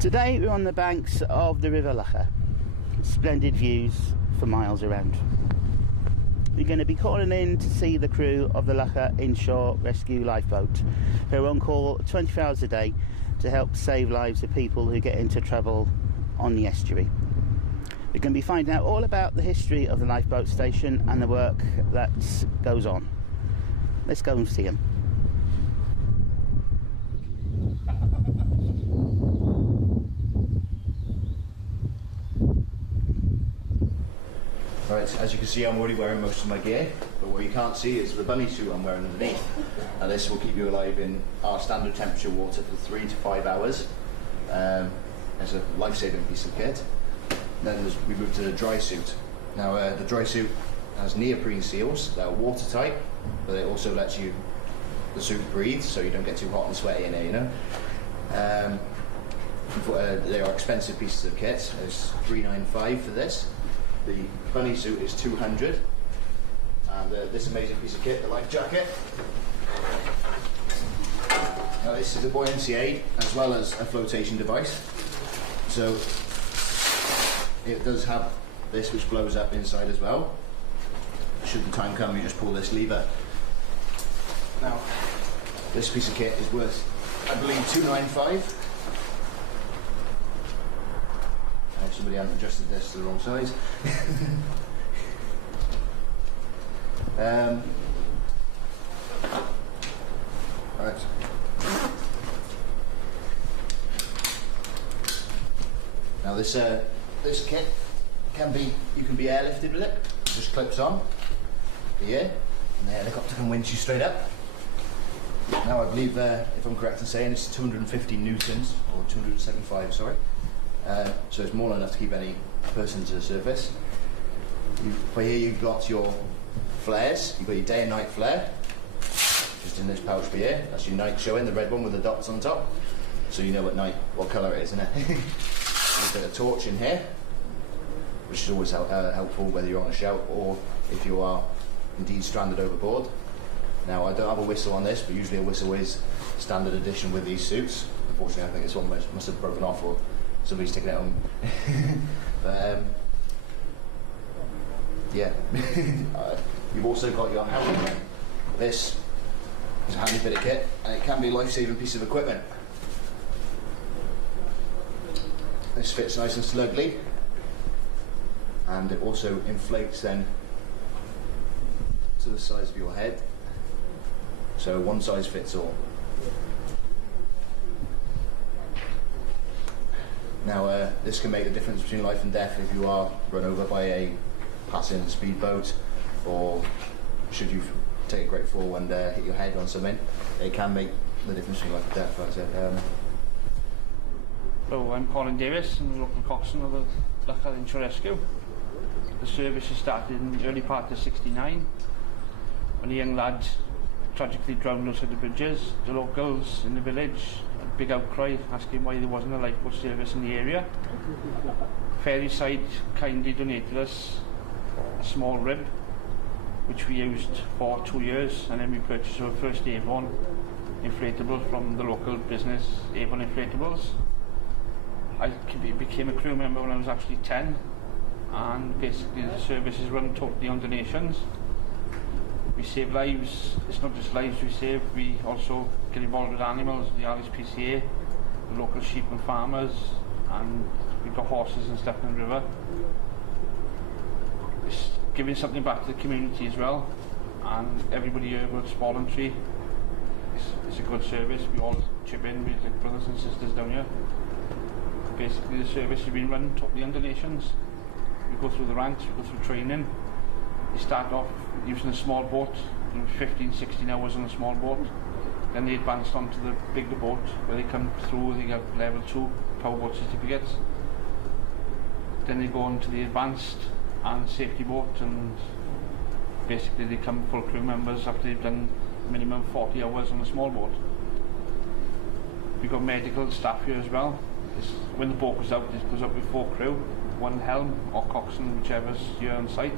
Today we're on the banks of the River Loughor. Splendid views for miles around. We're going to be calling in to see the crew of the Loughor Inshore Rescue Lifeboat, who are on call 24 hours a day to help save lives of people who get into trouble on the estuary. We're going to be finding out all about the history of the lifeboat station and the work that goes on. Let's go and see them. Right, as you can see, I'm already wearing most of my gear, but what you can't see is the bunny suit I'm wearing underneath. Now this will keep you alive in our standard temperature water for 3 to 5 hours. It's a life-saving piece of kit. Then we move to the dry suit. Now the dry suit has neoprene seals that are watertight, but it also lets the suit breathe, so you don't get too hot and sweaty in here, you know. They are expensive pieces of kit. It's $395 for this. The bunny suit is $200, and this amazing piece of kit, the life jacket. Now this is a buoyancy aid as well as a flotation device. So it does have this which blows up inside as well. Should the time come, you just pull this lever. Now this piece of kit is worth, I believe, $295. Somebody hadn't adjusted this to the wrong size. Right. Now this kit you can be airlifted with it. It just clips on here, and the helicopter can winch you straight up. Now I believe, if I'm correct in saying, it's 250 newtons, or 275, sorry. So it's more than enough to keep any person to the surface. By here you've got your flares. You've got your day and night flare, just in this pouch here. That's your night showing, the red one with the dots on top. So you know what colour it is, isn't it? There's a bit of torch in here, which is always helpful whether you're on a shout or if you are indeed stranded overboard. Now I don't have a whistle on this, but usually a whistle is standard edition with these suits. Unfortunately I think this one must have broken off, or somebody's taking it home. But yeah. You've also got your helmet. This is a handy bit of kit, and it can be a life-saving piece of equipment. This fits nice and snugly, and it also inflates then to the size of your head, so one size fits all. Now this can make the difference between life and death if you are run over by a passing speedboat, or should you take a great fall and hit your head on something. It can make the difference between life and death. Hello, I'm Colin Davis, I'm the local coxswain of the Loughor Inshore Rescue. The service was started in the early part of '69 when a young lad tragically drowned outside the bridges. The locals in the village had a big outcry asking why there wasn't a lifeboat service in the area. Ferryside kindly donated us a small rib which we used for 2 years, and then we purchased our first Avon inflatable from the local business, Avon Inflatables. I became a crew member when I was actually 10, and basically the service is run totally on donations. We save lives. It's not just lives we save, we also get involved with animals, the RSPCA, the local sheep and farmers, and we've got horses and stuff in the river. It's giving something back to the community as well, and everybody here it's voluntary. It's a good service, we all chip in, we're like brothers and sisters down here. Basically the service has been run totally on donations. We go through the ranks, we go through training. They start off using a small boat, 15, 16 hours on a small boat. Then they advance onto the bigger boat where they come through, they get level 2 powerboat certificates. Then they go on to the advanced and safety boat, and basically they become full crew members after they've done minimum 40 hours on a small boat. We've got medical staff here as well. When the boat goes out, it goes out with 4 crew, 1 helm or coxswain, whichever's here on site,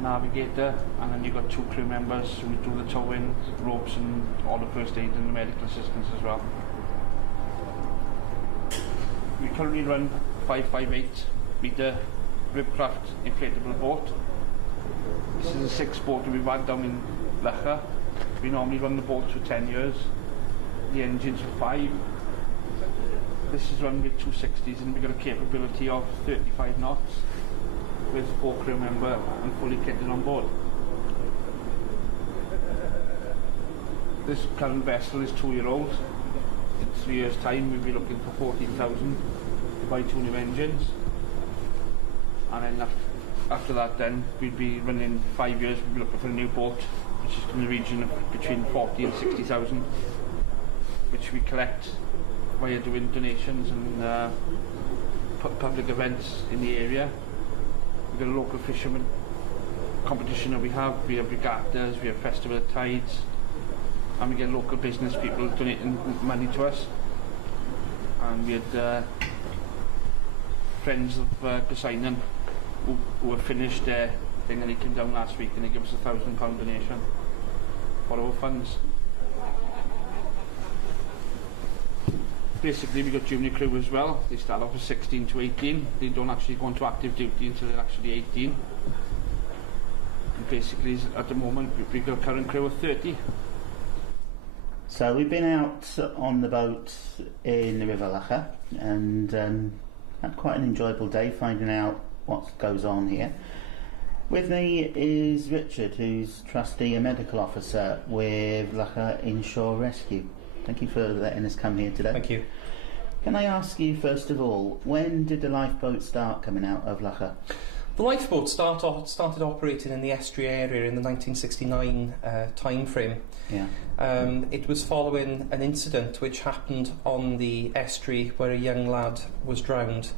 navigator, and then you've got 2 crew members who do the towing, ropes and all the first aid and the medical assistance as well. We currently run 558 metre ribcraft inflatable boat. This is the sixth boat we've had down in Loughor. We normally run the boats for 10 years, the engines for 5. This is run with 260s and we've got a capability of 35 knots with 4 crew member and fully kitted on board. This current vessel is 2-year-old. In 3 years' time we'll be looking for 14,000 to buy 2 new engines. And then after that then we'd be running 5 years, we'd be looking for a new boat which is in the region of between 40 and 60,000, which we collect via doing donations and public events in the area. We've got a local fisherman competition that we have regattas, we have festival of tides, and we get local business people donating money to us. And we had friends of Poseidon who have finished their thing, and they came down last week and they gave us a £1,000 donation for our funds. Basically we've got junior crew as well. They start off as 16 to 18. They don't actually go into active duty until they're actually 18. And basically at the moment we've got a current crew of 30. So we've been out on the boat in the River Loughor and had quite an enjoyable day finding out what goes on here. With me is Richard, who's trustee and medical officer with Loughor Inshore Rescue. Thank you for letting us come here today. Thank you. Can I ask you first of all, when did the lifeboat start coming out of Loughor? The lifeboat started operating in the estuary area in the 1969 time frame. Yeah. It was following an incident which happened on the estuary where a young lad was drowned,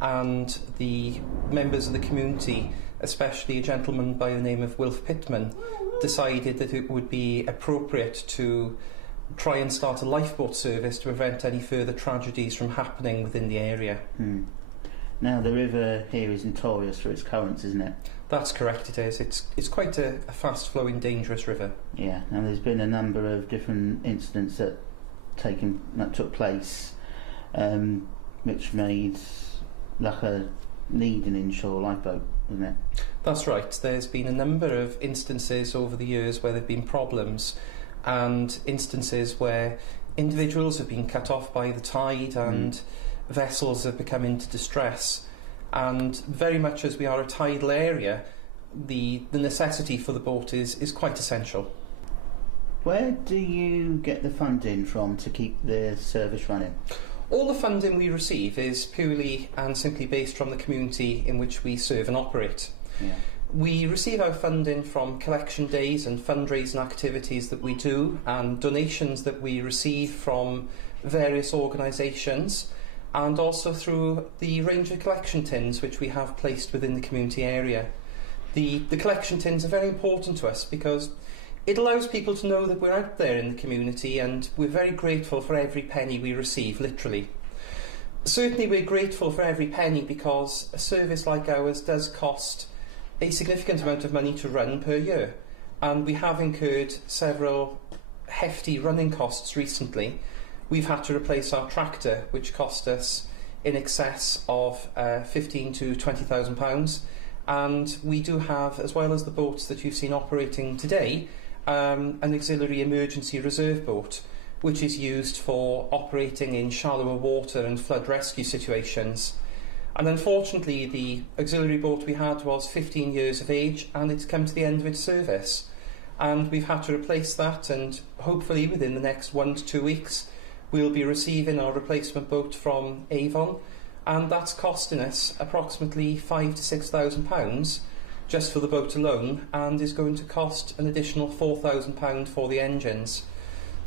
and the members of the community, especially a gentleman by the name of Wilf Pittman, decided that it would be appropriate to try and start a lifeboat service to prevent any further tragedies from happening within the area. Now the river here is notorious for its currents, isn't it? That's correct, it is. It's quite a fast-flowing, dangerous river. Yeah, and there's been a number of different incidents that took place, which made Loughor need an inshore lifeboat, isn't it? That's right. There's been a number of instances over the years where there have been problems, and instances where individuals have been cut off by the tide and vessels have become into distress. And very much as we are a tidal area, the necessity for the boat is quite essential. Where do you get the funding from to keep the service running? All the funding we receive is purely and simply based from the community in which we serve and operate. Yeah. We receive our funding from collection days and fundraising activities that we do, and donations that we receive from various organisations, and also through the range of collection tins which we have placed within the community area. The collection tins are very important to us because it allows people to know that we're out there in the community, and we're very grateful for every penny we receive, literally. Certainly we're grateful for every penny because a service like ours does cost a significant amount of money to run per year, and we have incurred several hefty running costs recently. We've had to replace our tractor, which cost us in excess of £15,000 to £20,000, and we do have, as well as the boats that you've seen operating today, an auxiliary emergency reserve boat, which is used for operating in shallower water and flood rescue situations. And unfortunately the auxiliary boat we had was 15 years of age, and it's come to the end of its service, and we've had to replace that, and hopefully within the next 1 to 2 weeks we'll be receiving our replacement boat from Avon, and that's costing us approximately £5,000 to £6,000 just for the boat alone, and is going to cost an additional £4,000 for the engines.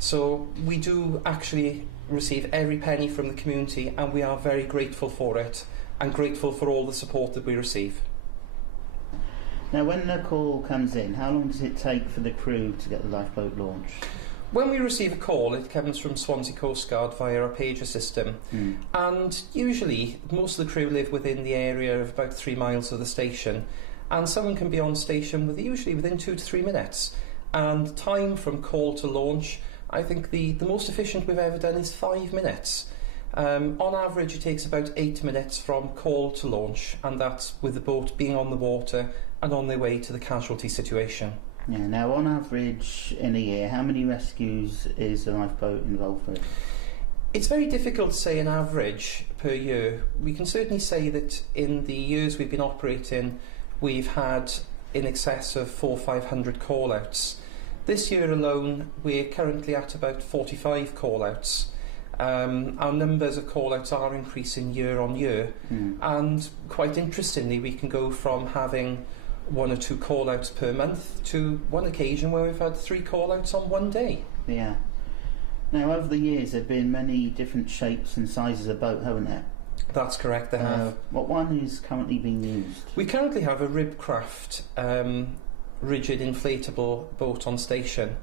So we do actually receive every penny from the community, and we are very grateful for it, and grateful for all the support that we receive. Now when the call comes in, how long does it take for the crew to get the lifeboat launched? When we receive a call, it comes from Swansea Coast Guard via our pager system, and usually most of the crew live within the area of about 3 miles of the station, and someone can be on station usually within 2 to 3 minutes. And time from call to launch, I think the most efficient we've ever done is 5 minutes. On average, it takes about 8 minutes from call to launch, and that's with the boat being on the water and on their way to the casualty situation. Yeah. Now, on average in a year, how many rescues is a lifeboat involved with? It's very difficult to say an average per year. We can certainly say that in the years we've been operating, we've had in excess of 400 or 500 call-outs. This year alone, we're currently at about 45 call-outs. Our numbers of call-outs are increasing year on year, and quite interestingly, we can go from having 1 or 2 call-outs per month to one occasion where we've had 3 call-outs on one day. Yeah. Now, over the years, there have been many different shapes and sizes of boat, haven't there? That's correct, they have. What one is currently being used? We currently have a Ribcraft rigid inflatable boat on station.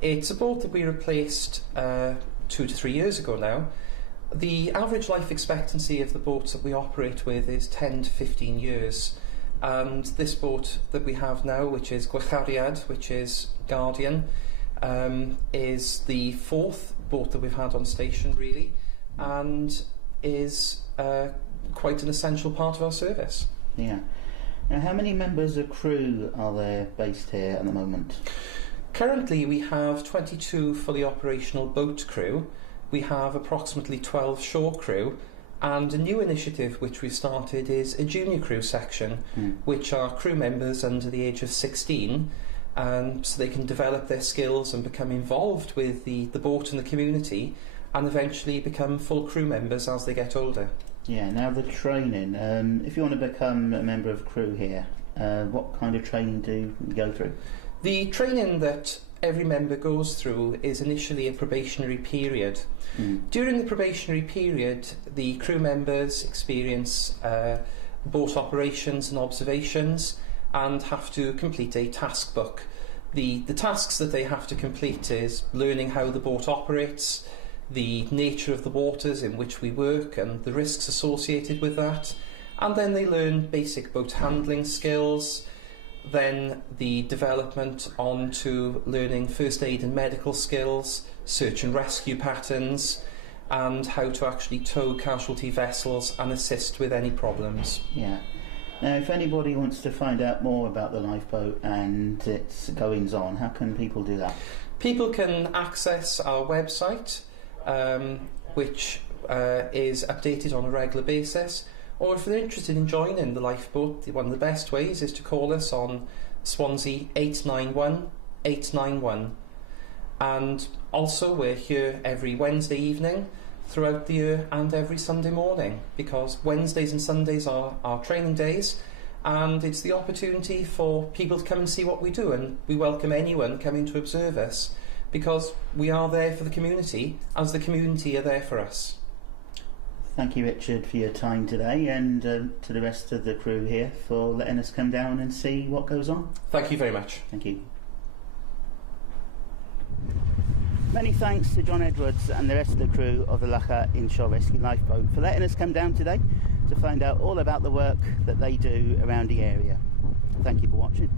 It's a boat that we replaced 2 to 3 years ago now. The average life expectancy of the boats that we operate with is 10 to 15 years. And this boat that we have now, which is Gwychariad, which is Guardian, is the 4th boat that we've had on station, really, and is quite an essential part of our service. Yeah. Now, how many members of crew are there based here at the moment? Currently, we have 22 fully operational boat crew. We have approximately 12 shore crew, and a new initiative which we've started is a junior crew section, which are crew members under the age of 16, so they can develop their skills and become involved with the boat and the community, and eventually become full crew members as they get older. Yeah, now the training. If you want to become a member of crew here, what kind of training do you go through? The training that every member goes through is initially a probationary period. During the probationary period, the crew members experience boat operations and observations and have to complete a task book. The tasks that they have to complete is learning how the boat operates, the nature of the waters in which we work and the risks associated with that, and then they learn basic boat handling skills, then the development onto learning first aid and medical skills, search and rescue patterns, and how to actually tow casualty vessels and assist with any problems. Yeah. Now, if anybody wants to find out more about the lifeboat and its goings-on, how can people do that? People can access our website, which is updated on a regular basis, or if they're interested in joining the lifeboat, one of the best ways is to call us on Swansea 891 891. And also we're here every Wednesday evening throughout the year and every Sunday morning, because Wednesdays and Sundays are our training days, and it's the opportunity for people to come and see what we do, and we welcome anyone coming to observe us, because we are there for the community as the community are there for us. Thank you, Richard, for your time today, and to the rest of the crew here for letting us come down and see what goes on. Thank you very much. Thank you. Many thanks to John Edwards and the rest of the crew of the Loughor Inshore Rescue Lifeboat for letting us come down today to find out all about the work that they do around the area. Thank you for watching.